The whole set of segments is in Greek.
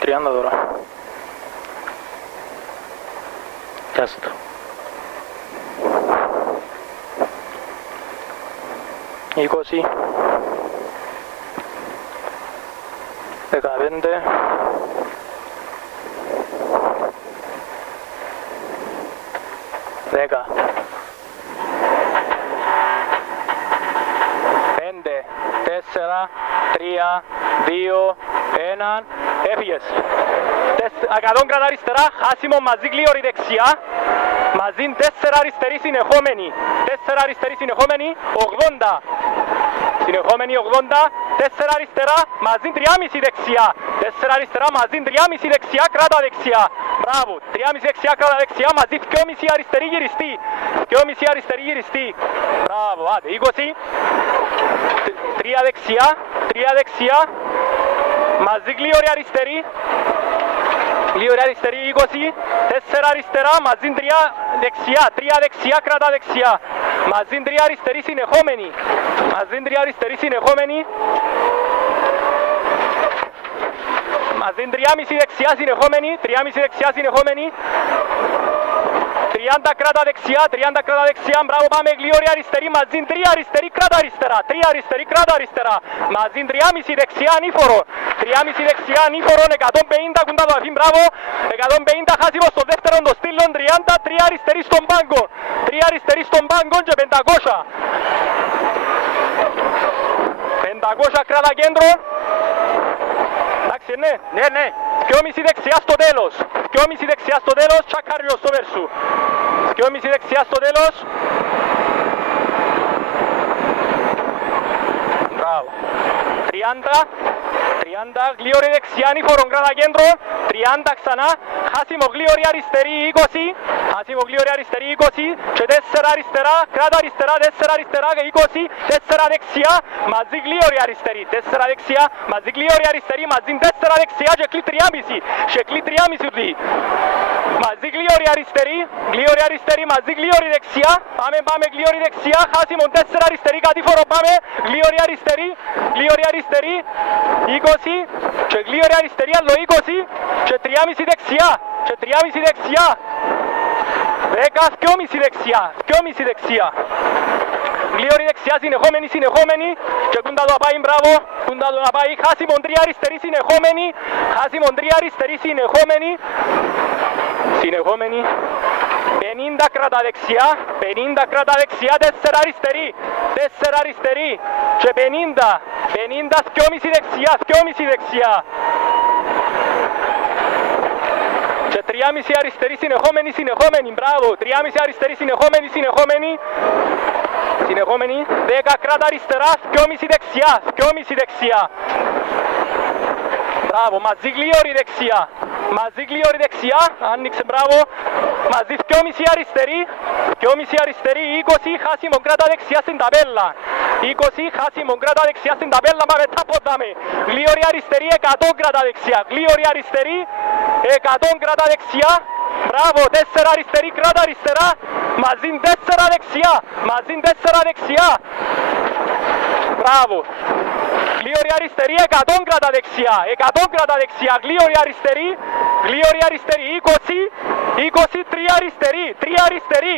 30 τώρα. Πιάσε το. 20. 15. 10. 5, 4, 3, 2, 1. Έφυγες. 100 κράτα αριστερά, χάσιμο μαζί γλίωρη δεξιά. Μαζί 4 αριστερή συνεχόμενη. 4 αριστερή συνεχόμενη, 80. Συνεχόμενη 80, 4 αριστερά, μαζί 3,5 δεξιά. 4 αριστερά, μαζί 3,5 δεξιά, κράτα δεξιά. Μπράβο, 3,5 δεξιά, κράτα δεξιά, μαζί 2,5 αριστερή γυριστή. 2,5 αριστερή γυριστή. Μπράβο, άντε, 20. 3 δεξιά, 3 δεξιά. Μαζί γλίωρη αριστερή. Γλίωρη αριστερή 20. 4 αριστερά, μαζί 3 δεξιά. 3 δεξιά, κράτα δεξιά. Μαζί 3 αριστερή συνεχόμενη. Μαζί 3 αριστερή συνεχόμενη. Μαζί 3,5 δεξιά συνεχόμενη. 3,5 δεξιά συνεχόμενη. 30 κράτα δεξιά, 30 κράτα δεξιά, μπράβο, πάμε γλίωρη αριστερή, μαζί 3 αριστερή, κράτα αριστερά, 3 αριστερή, κράτα αριστερά, μαζί 3,5 δεξιά, ανήφορο, 3,5 δεξιά, ανήφορο, 150 κουντά το αφήν, μπράβο, 150 χάσιμο στο δεύτερο το στήλον, 30, 3 αριστερή στον πάγκο, 3 αριστερή στον πάγκο και 500. 500 κράτα κέντρο. Εντάξει, ναι, ναι, ναι. 2,5 δεξιά στο τέλος. 2,5 δεξιά στο τέλος, τσακάριλο στο βέρσου. 2,5 δεξιά στο τέλος. Μπράβο. 30. 30, γλίωρη δεξιά, ανήφορον κράτα κέντρο. 30 ξανά. Χάσιμο γλίωρη αριστερή 20. Χάσιμο γλίωρη αριστερή 20. Και 4 αριστερά, κράτα αριστερά, 4 αριστερά και 20. 4 δεξιά, μαζί γλίωρη αριστερή. 4 δεξιά, μαζί γλίωρη αριστερή, μαζί 4 δεξιά και κλεί 3,5. Και κλεί 3,5 του. Μαζί γλίωρη αριστερή, μαζί γλίωρη δεξιά. Πάμε, πάμε γλίωρη δεξιά, χάσιμο 4 αριστερή, κατήφορο πάμε. Γλίωρη αριστερή, 20. Και γλίωρη αριστερή, άλλο 20. Και 3,5 δεξιά, και 3,5 δεξιά. 10, 2,5 δεξιά, 2,5 δεξιά. Γλίωρη δεξιά, συνεχόμενη, συνεχόμενη. Και κούντα το πάει, μπράβο. Κούντα το να πάει, χάσιμο 3 αριστερή, συνεχόμενη. Χάσιμο 3 αριστερή, συνεχόμενη. Συνεχόμενη. 50 κράτα δεξιά, 50 κράτα δεξιά, 4 αριστερή, 4 αριστερή και 50, 50, 2,5 δεξιά, 2,5 δεξιά. Και 3,5 αριστερή συνεχόμενη, συνεχόμενη, μπράβο, 3,5 αριστερή συνεχόμενη, συνεχόμενη. Συνεχόμενη, 10 κράτα αριστερά, 2,5 δεξιά, 2,5 δεξιά. Μπράβο, μαζί γλίωρη δεξιά. Μαζί γλίωρη δεξιά, άνοιξε, μπράβο. Μαζί 2,5 αριστερή, 2,5 αριστερή, 20, χάσιμο κράτα δεξιά στην ταπέλα. 20, χάσιμο κράτα δεξιά στην ταπέλα, πάμε τα πόδαμε. Γλίωρη αριστερή, 100 κράτα δεξιά. Γλίωρη αριστερή, 100 κράτα δεξιά. Μπράβο, 4 αριστερή, κράτα αριστερά. Μαζί 4 δεξιά, μαζί 4 δεξιά. Μπράβο. Γλίωρη αριστερή, 100 κράτα δεξιά, 100 κράτα δεξιά, γλίωρη αριστερή, 20, 20, 3 αριστερή, 3 αριστερή.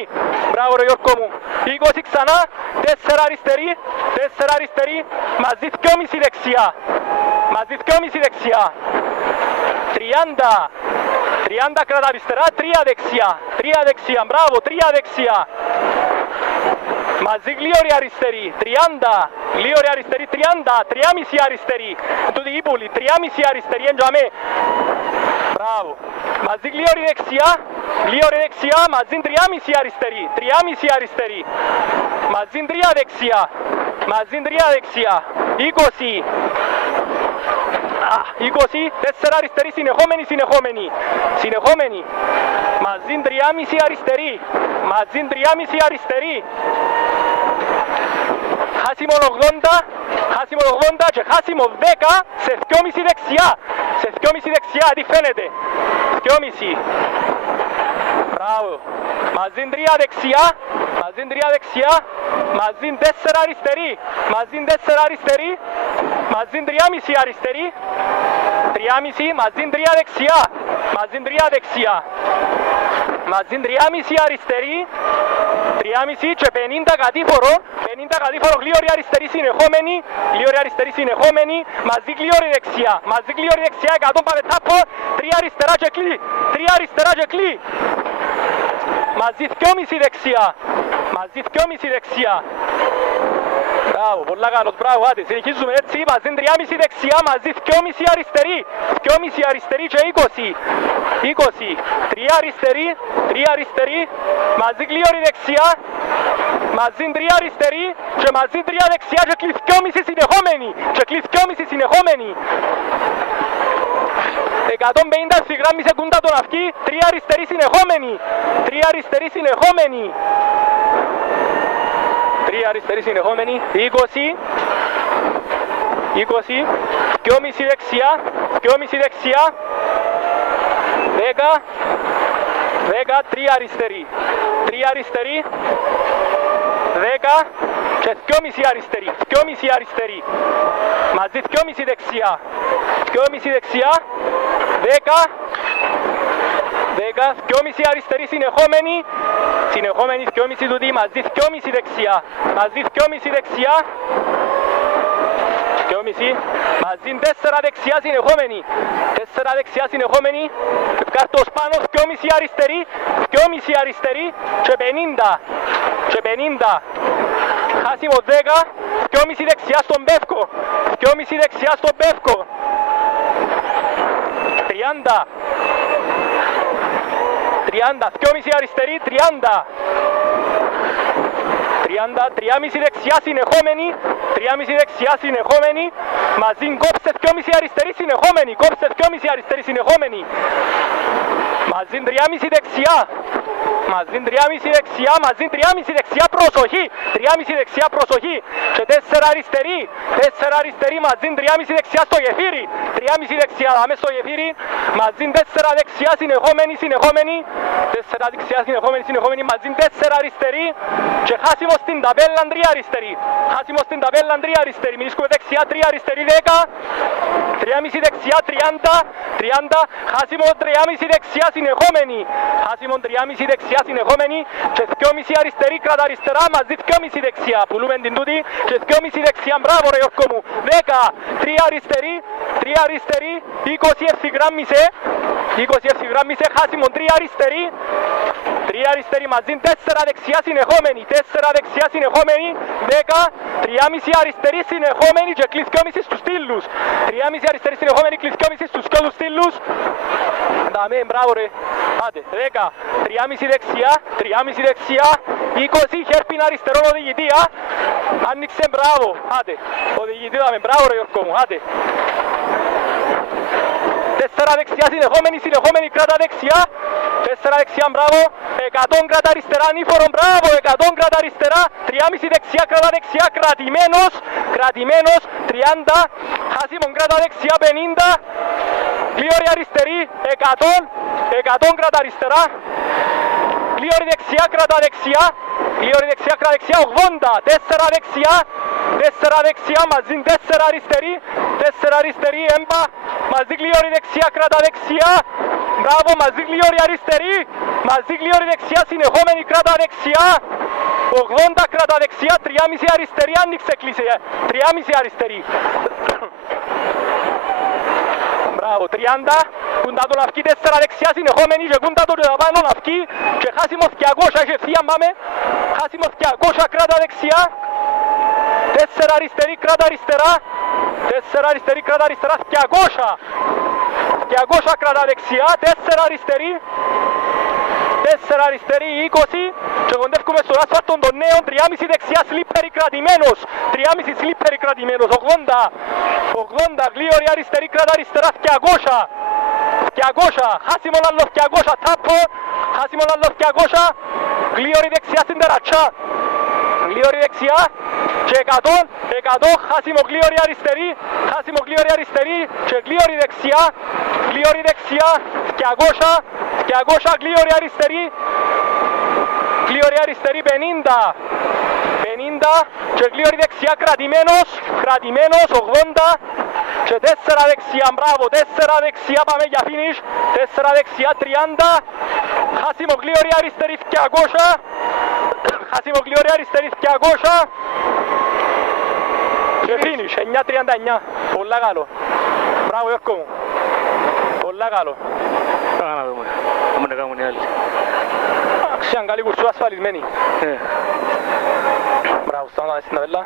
Μπράβο ρε Γιώργο μου. 20 ξανά, 4 αριστερή, 4 αριστερή, μαζί 2,5 δεξιά, μαζί 2,5 δεξιά. 30, 30 κράτα αριστερά, 3 δεξιά, 3 δεξιά, μπράβο, 3 δεξιά. Μαζί γλίωρη αριστερή, 30, γλίωρη αριστερή, 30, 3,5 αριστερή. Τούτη ύπουλη, 3,5 αριστερή, εντιαμέ. Μπράβο. Μαζί γλίωρη δεξιά, μαζί 3,5 αριστερή, 3,5 αριστερή. Μαζί 3 δεξιά, μαζί 3 δεξιά, 20. 20, 4 αριστερή, συνεχόμενη, συνεχόμενη. Συνεχόμενη. Μαζί 3,5 αριστερή, μαζί 3,5 αριστερή. Χάσιμο 80, χάσιμο 80 και χάσιμο 10 σε 2,5 δεξιά. Σε 2,5 δεξιά, τι φαίνεται. 2,5. Μπράβο. Μαζί 3 δεξιά, μαζί 3 δεξιά, μαζί 4 αριστερή, μαζί 4 αριστερή. μαζί 3,5 αριστερή, 3,5, μαζί 3 δεξιά, μαζί 3 δεξιά, μαζί 3,5 αριστερή, 3,5 και 50 κατήφορο, 50 κατήφορο, γλίωρη αριστερή συνεχόμενη, γλίωρη αριστερή συνεχόμενη, μαζί γλίωρη δεξιά, μαζί γλίωρη δεξιά, 100 πάμε τάπο, 3 αριστερά και κλεί, 3 αριστερά και κλεί, μαζί 2,5 δεξιά, μαζί 2,5 δεξιά. Μπράβο, πολλά καλός, μπράβο, άντε, συνεχίζουμε έτσι, μαζί 3,5 δεξιά, μαζί 2,5 αριστερή, 2,5 αριστερή και 20, 20, 3 αριστερή, 3 αριστερή, μαζί γλίωρη δεξιά, μαζί 3 αριστερή και μαζί 3 δεξιά και κλείς 2,5 συνεχόμενη, και κλείς 2,5 συνεχόμενη. 150 ευθυγράμμιση σεκούντα τον αυκή, 3 αριστερή συνεχόμενη, 3 αριστερή συνεχόμενη. 3 αριστερή συνεχόμενη, 20, 20, 2,5 δεξιά, 2,5 δεξιά, 10, 10, 3 αριστερή, 3 αριστερή, 10 και 2,5 αριστερή, 2,5 αριστερή, μαζί 2,5 δεξιά, 2,5 δεξιά, 10, 10, 2,5 αριστερή συνεχόμενη, συνεχόμενη 2,5 τούτη, μαζί 2,5 δεξιά, μαζί 2,5 δεξιά, 2,5, μαζί 4 δεξιά συνεχόμενη, 4 δεξιά συνεχόμενη, κάρτος πάνω, 2,5 αριστερή, 2,5 αριστερή και 50, και 50, χάσιμο 10, 2,5 δεξιά στον Πεύκο, 2,5 δεξιά στον Πεύκο, 30, 30, 2,5 αριστερή, 30, 30, 3,5 δεξιά συνεχόμενη, 3,5 δεξιά συνεχόμενη, μαζί κόψε 2,5 αριστερή συνεχόμενη, κόψε 2,5 αριστερή συνεχόμενη, μαζί 3,5 δεξιά, μαζί 3,5 δεξιά, μαζί 3,5 δεξιά προσοχή, 3,5 δεξιά προσοχή και 4 αριστερή, 4 αριστερή, μαζί 3,5 δεξιά στο γεφύρι, 3,5 δεξιά δάμε στο γεφύρι, μαζί 4 δεξιά συνεχόμενη, συνεχόμενη, 4 δεξιά συνεχόμενη, συνεχόμενη, μαζί 4 αριστερή και χάσιμο στην ταπέλα 3 αριστερή, χάσιμο στην ταπέλα 3 αριστερή, μιλήσκουμε δεξιά 3 αριστερή 10, 3,5 δεξιά 30, 30, χάσιμο 3,5 δεξιά συνεχόμενη, χάσιμο 3,5 δεξιά συνεχόμενη και 2,5 αριστερή κράτα αριστερά, μαζί 2,5 δεξιά, πουλούμε την τούτη και 2,5 δεξιά, μπράβο ρε Γιώργο μου, 10, 3 αριστερή, 3 αριστερή, 20 ευθυγράμμισε, 20 ευθυγράμμισε, χάσιμο 3 αριστερή, 3 αριστερή μαζί, 4 δεξιά συνεχόμενη, 4 δεξιά συνεχόμενη, 10, 3,5 αριστερή συνεχόμενη και κλείς 2,5 στους στήλους, 3,5 αριστερή συνεχόμενη, κλείς 2,5 στους κόλους στήλους, δάμε, μπράβο ρε, άντε, 10, 3,5 δεξιά, 3,5 δεξιά, 20, χέρπιν αριστερόν οδηγητή, άνοιξε, μπράβο, άντε, οδηγητή δάμε, μπράβο ρε Γιώργο μου, άντε. 4 δεξιά συνεχόμενη, συνεχόμενη κράτα δεξιά, 4 δεξιά, μπράβο, 100 κράτα αριστερά, νήφορο, μπράβο, 100 κράτα αριστερά, 3,5 δεξιά, κράτα δεξιά, κρατημένος, κρατημένος, 30, χάσιμον κράτα δεξιά, 50, γλίωρη αριστερή, 100 κράτα αριστερά, γλίωρη δεξιά, κράτα δεξιά, γλίωρη δεξιά, κράτα δεξιά, 80, 4 δεξιά, 4 δεξιά, μαζί 4 αριστερή, 4 αριστερή, έμπα, μαζί γλίωρη δεξιά, κράτα δεξιά, μπράβο, μαζί γλίωρη αριστερή, μαζί γλίωρη δεξιά, συνεχόμενη κράτα δεξιά, 80 κράτα δεξιά, 3,5 αριστερή, άνοιξε, κλείσε, 3,5 αριστερή. Μπράβο, 30, κούντα τον αυκή, 4 δεξιά συνεχόμενη και κούντα τον πάνω αυκή και χάσιμο 200, έχει ευθεία, πάμε, χάσιμο 200 κράτα δεξιά, 4 αριστερή, κράτα αριστερά, 4 αριστερή, κράτα αριστερά, 200, 200 κράτα δεξιά, 4 αριστερή, 4 αριστερή, 20 και κοντεύκουμε στον άσφαλτον των νέων, 3,5 δεξιά, σλίπερι κρατημένος, 3,5 σλίπερι κρατημένος, 80, 80, γλίωρη αριστερή, κράτα αριστερά, 200, 200, χάσιμον άλλο 200, τάπο, χάσιμον άλλο 200, γλίωρη δεξιά στην τερατσά, γλίωρη δεξιά και 100, 100, χάσιμο γλίωρη αριστερή, χάσιμο γλίωρη αριστερή και γλίωρη δεξιά, 200, 200 γλίωρη αριστερή, Γλίωρη αριστερή 50. 50 και γλίωρη δεξιά κρατημένος 80 και 4 δεξιά, μπράβο, 4 δεξιά, πάμε για finish, 4 δεξιά 30, χάσιμο γλίωρη αριστερή 200, χάσιμο γλίωρη αριστερή 200 και finish, 9.39, πολλά καλό, μπράβο Γιώργο μου, πολλά καλό. Πάμε να δούμε, πάμε να κάνουμε οι άλλοι. Ξέραν καλή κουρσού ασφαλισμένη. Μπράβο, στάματα στην ταβέλα.